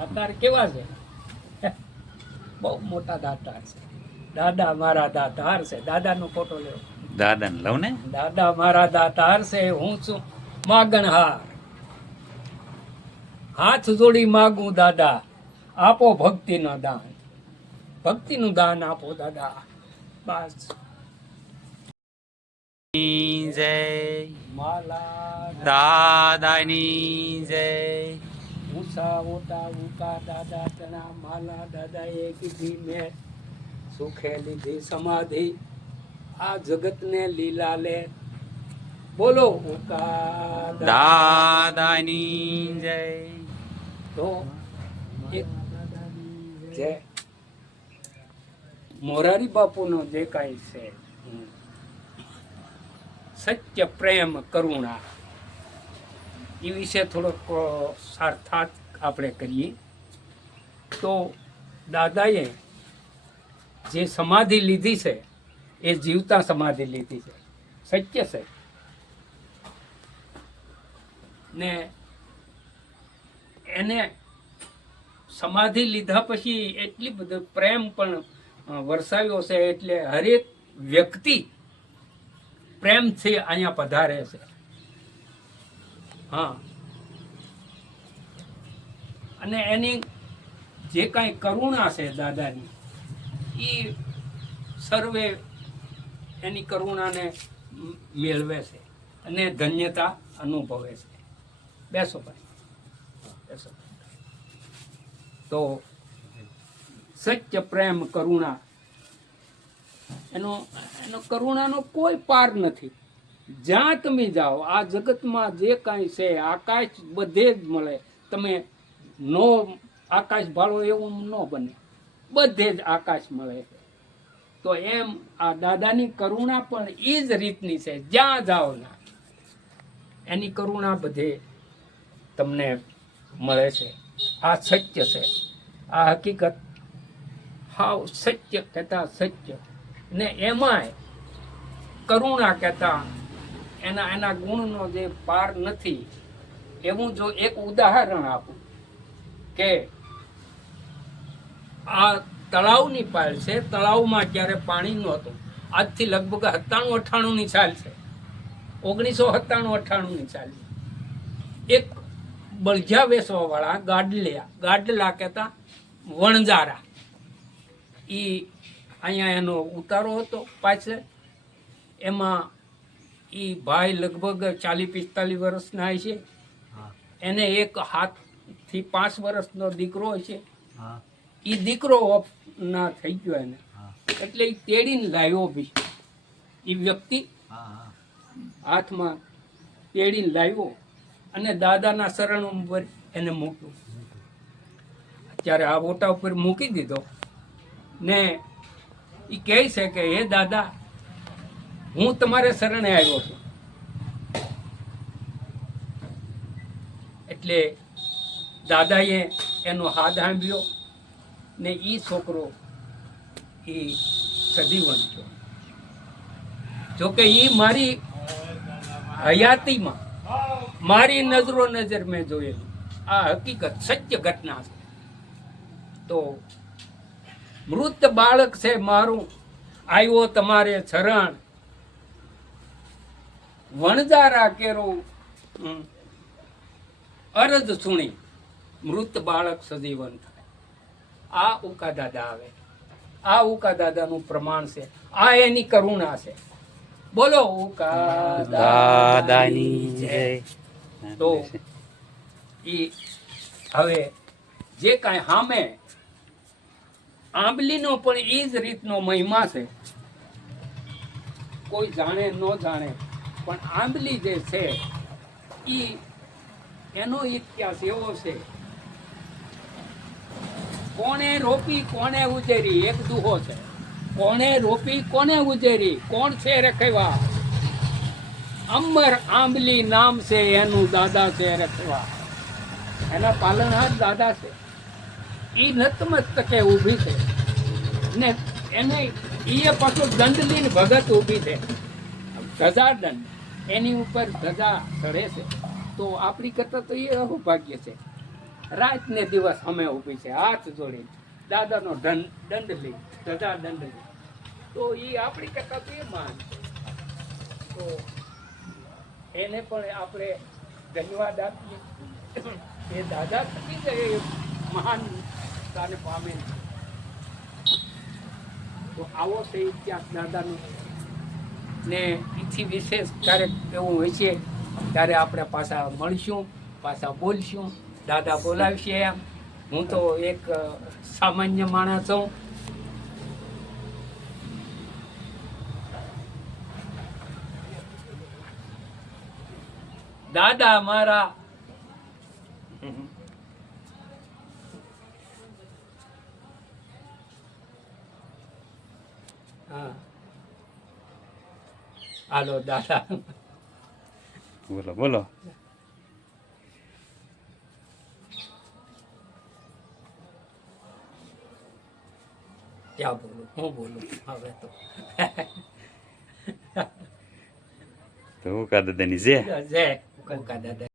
દાતાર કેવા છે? બહુ મોટા દાતાર છે. દાદા મારા દાતાર છે. દાદાનો ફોટો લેવો. દાદાને લઉં ને. દાદા મારા દાતાર છે, હું છું માગણહાર. હાથ જોડી માગું દાદા, આપો ભક્તિનો દાન. ભક્તિનું દાન આપો દાદા. બસ. જય માલા દાદાની જય. ઊંચા ઓટા ઉકા દાદા તણા માલા દાદા એ કીધી મેં સુખે લીધી સમાધિ આ જગતને લીલા લે. બોલો ઉકા દાદાની જય. તો એક જે મોરારી બાપુનો જે કાંઈ છે સત્ય પ્રેમ કરુણા એ વિશે થોડોક સાર્થાત આપણે કરીએ. તો દાદાએ જે સમાધિ લીધી છે એ જીવતા સમાધિ લીધી છે, સત્ય છે. ને એને સમાધિ લીધા પછી એટલી બધો પ્રેમ પણ વરસાવ્યો છે, એટલે હરેક વ્યક્તિ પ્રેમથી અહીંયા પધારે છે. હા, અને એની જે કાંઈ કરુણા છે દાદાની, એ સર્વે એની કરુણાને મેળવે છે અને ધન્યતા અનુભવે છે. બેસો ભાઈ, બેસો. તો સત્ય પ્રેમ કરુણા, એનો કરુણાનો કોઈ પાર નથી. જ્યાં તમે જાઓ આ જગતમાં જે કાંઈ છે, આકાશ બધે જ મળે. તમે નો આકાશ ભાળો એવું ન બને, બધે જ આકાશ મળે છે. તો એમ આ દાદાની કરુણા પણ એ જ રીતની છે. જ્યાં જાઓ ના એની કરુણા બધે તમને મળે છે. આ સત્ય છે, આ હકીકત. હાવ સત્ય કહેતા સત્ય, ને એમાંય કરુણા કહેતા એના ગુણનો જે પાર નથી. એવું જો એક ઉદાહરણ આપું કે આ તળાવની પાળ છે. તળાવમાં જ્યારે પાણી નહોતું, આજથી લગભગ 97-98ની સાલ છે, 1997-98ની સાલ. એક બળજા વેસવાવાળા ગાડલા કહેતા વણજારા, એ અહીંયા એનો ઉતારો હતો પાછળ. એમાં એ ભાઈ લગભગ 40-45 વર્ષના છે. એને એક 7 થી 5 વર્ષનો દીકરો છે. એ દીકરો ઓફ ના થઈ ગયો એને, એટલે એ તેડીને લાવ્યો બી. એ વ્યક્તિ હાથમાં તેડીને લાવ્યો અને દાદાના શરણ ઉપર એને મૂક્યું. અત્યારે આ ઓટા ઉપર મૂકી દીધો ને એ કહે છે કે હે દાદા, હું તમારે શરણે આવ્યો છું. એટલે દાદાએ એનો હાથ સાંભળ્યો ને એ છોકરો એ સજીવન થયો. જોકે એ મારી હયાતીમાં મારી નજરો નજર મેં જોયેલું આ હકીકત સત્ય ઘટના છે. તો મૃત બાળક છે મારું, આવ્યો તમારે શરણ, વણજારા કેરો અરજ સુણી, મૃત બાળક સજીવન થાય. આ ઉકા દાદા આવે, આ ઉકા દાદાનું પ્રમાણ છે, આ એની કરુણા છે. બોલો ઉકા દાદાની જય. તો ઈ હવે જે કાંઈ સામે આંબલીનો પણ એ જ રીતનો મહિમા છે. કોઈ જાણે ન જાણે, પણ આંબલી જે છે એનો ઇતિહાસ એવો છે. કોણે રોપી કોણે ઉજેરી, એક દુહો છે. કોણે રોપી કોને ઉજેરી, કોણ છે રખેવા, અમર આંબલી નામ છે એનું, દાદા છે રખેવા. એના પાલનહાર દાદા છે. એ નતમસ્તકે ઊભી છે ને એને એ પાછું દંડ લઈને ભગત ઊભી છે, ધજા દંડ એની ઉપર ધજા ચડે છે. તો આપણી કરતા તો એ અહોભાગ્ય છે. રાત ને દિવસ અમે ઊભી છે હાથ જોડી દાદાનો દંડ લઈ સદા દંડ લઈ. તો એ આપણી કરતા તો એ માન. તો એને પણ આપણે ધન્યવાદ આપીએ. એ દાદા થકી જ એ મહાનતાને પામે. તો આવો છે ઇતિહાસ દાદાનો. ને એથી વિશેષ ક્યારેક એવું હોય છે ત્યારે આપણે પાછા મળશું, પાછા બોલશું, દાદા બોલાવશે એમ. હું તો એક સામાન્ય માણસ છું. દાદા મારા હા હાલો દાદા બોલો બોલો. ક્યાં બોલું, હું બોલું હવે તો. તો હું કા દાદાની જય. જય દાદા.